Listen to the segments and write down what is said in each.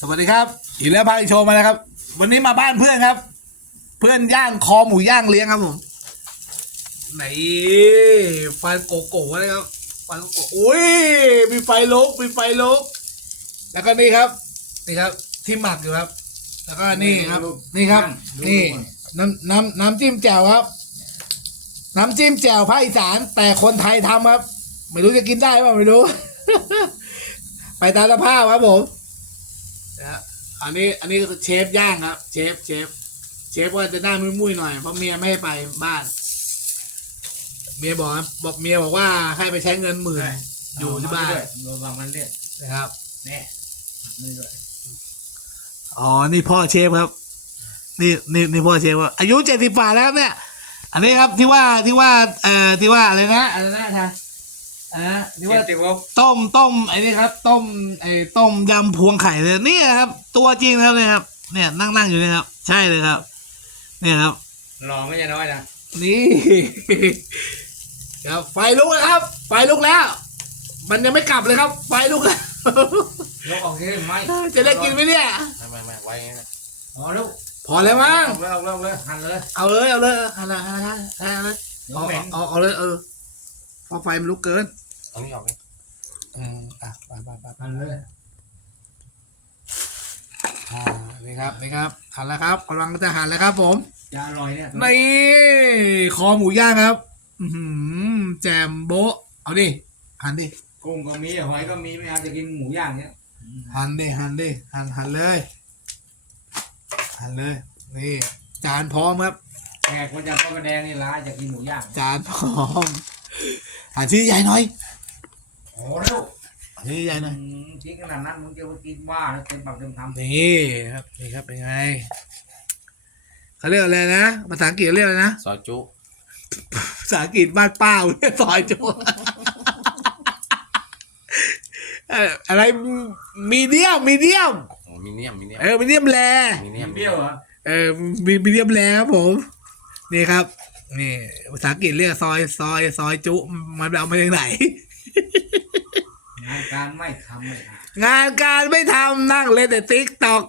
สวัสดีครับอีกแล้วพาอีกโชว์มาแล้วครับ วันนี้มาบ้านเพื่อนครับ เพื่อนย่างคอหมูย่างเลี้ยงครับผมไหนฟันโกโก้เลยครับฟันโกโก้อุ้ยมีไฟลุกมีไฟลุกแล้วก็นี่ครับนี่ครับ ที่หมักอยู่ครับ แล้วก็นี่ครับ นี่ครับ นี่ น้ำน้ำน้ำจิ้มแจ่วครับ น้ำจิ้มแจ่วภาคอีสาน แต่คนไทยทำครับ ไม่รู้จะกินได้ป่ะไม่รู้ ไปตามสภาพครับผม นะฮะอันนี้อันนี้คือเชฟย่างครับ เชฟเชฟเชฟว่าจะหน้ามุ้ยๆหน่อยเพราะเมียไม่ให้ไปบ้าน เมียบอกครับบอกเมียบอกว่าให้ไปใช้เงินหมื่นอยู่ที่บ้านระวังมันเรียกนะครับแน่นี่ด้วยอ๋อ นี่พ่อเชฟครับ นี่นี่นี่พ่อเชฟครับอายุเจ็ดสิบกว่าแล้วเนี่ย อันนี้ครับที่ว่าที่ว่าเอ่อที่ว่าอะไรนะอะไรนะทาย อ่าที่ว่าเจ็ดสิบหกต้มต้มไอ้นี่ครับ ต้มไอ้ต้มยำพวงไข่เลยนี่ครับ ตัวจริงครับเนี่ยครับ เนี่ยนั่งนั่งอยู่เนี่ยครับ ใช่เลยครับ เนี่ยครับรอไม่ใช่น้อยนะนี่ ครับไฟลุกแล้วครับ ไฟลุกแล้ว มันยังไม่กลับเลยครับ ไฟลุกแล้วยกออกที่ไม่จะได้กินไหมเนี่ย ไม่ไม่ไม่ไว้อย่างนั้นอ๋อลูกพอแล้วมั้ง เอาเลยเอาเลยหั่นเลยเอาเลยเอาเลยเอาเลยเอาเลยเอาเลยเดี๋ยวเอาเหม็นเอาเอาเลยเออเพอไฟมันลุกเกิน เอานี่ออกเลยอืมอะไปไปไปไปหั่นเลยอ่านี่ครับนี่ครับหันแล้วครับกำลังจะหันแล้วครับ ผมจะอร่อยเนี่ยนี่คอหมูย่างครับ อือหือแจมโบะเอาดิหันดิกุ้งก็มีหอยก็มีไม่เอาจะกินหมูย่างเนี่ยหันดิหันดิหันหันเลยหันเลยนี่จานพร้อมครับแขกคนจากพระประแดงนี่ร้ายจะกินหมูย่างจานพร้อมหันที่ใหญ่หน่อย โอ้ลูกหันที่ใหญ่หน่อยทิ้งขนาดนั้นมึงจะมากินว่าแล้วเต็มปากเต็มคำนี่ครับนี่ครับเป็นไงเขาเรียกอะไรนะภาษาอังกฤษเรียกอะไรนะซอยจุภาษาอังกฤษบ้านป้าเรียกซอยจุเอ่ออะไรมีเดียมมีเดียมโอ้มีเนียมมีเนียมเออมีเดียมแลมีเนียมเปรี้ยวเหรอเออมีมีเดียมแลครับผม นี่ครับนี่ภาษาอังกฤษเรียกซอยซอยซอยจุมันเอามาจากไหน งานการไม่ทำเลยงานการไม่ทำนั่งเล่นแต่ติ๊กตอก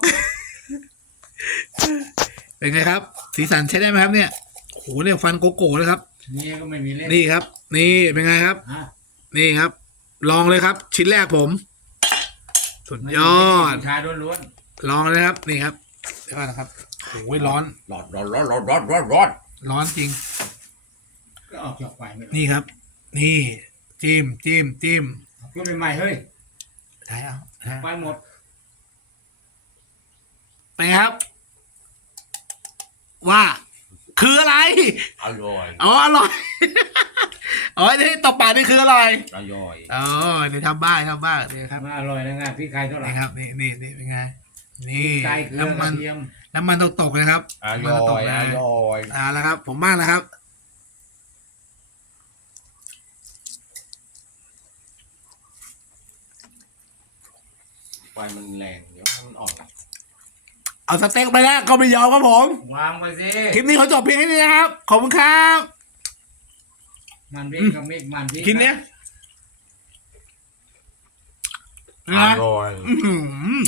เป็นไงครับ สีสันใช้ได้ไหมครับ เนี่ยโอ้โหเนี่ยฟันโกโก้เลยครับเมียก็ไม่มีเล่นนี่ครับ นี่เป็นไงครับ ฮะนี่ครับ ลองเลยครับ ชิ้นแรกผม สุดยอด ชายล้วนลองเลยครับ นี่ครับเดี๋ยวก่อนนะครับโอ้ยร้อน ร้อนร้อนร้อนร้อนร้อนร้อนร้อนร้อนจริง ๆก็ออกจากไฟไม่ได้นี่ครับ นี่จิ้มจิ้มจิ้ม ก็ใหม่ๆเฮ้ยใช่เอาใช่ไฟหมดไปครับ ว่า คืออะไร อร่อย อ๋ออร่อย อ๋อนี่ตบปากนี่คืออร่อยอร่อย อ๋อเดี๋ยวทำบ้างทำบ้างนี่ครับมาอร่อยนะงานพี่ไข่เท่าไหร่นี่ครับนี่นี่นี่เป็นไงนี่ไก่เกลือน้ำกมัระนเทียมน้ำมันตกตกๆนะครับอน้ำมันร่ตอกยๆนะอร่อยเอาละครับ ผมมากนะครับ ไฟมันแรงเดี๋ยวให้มันอ่อนเอาสเต็กไปแล้วก็ไม่ยอมครับผม วางไปสิคลิปนี้ขอจบเพียงแค่นี้นะครับ ขอบคุณครับ มันพริกกับมิกมันพริกกินเนี้ยอร่อย อื้อหือ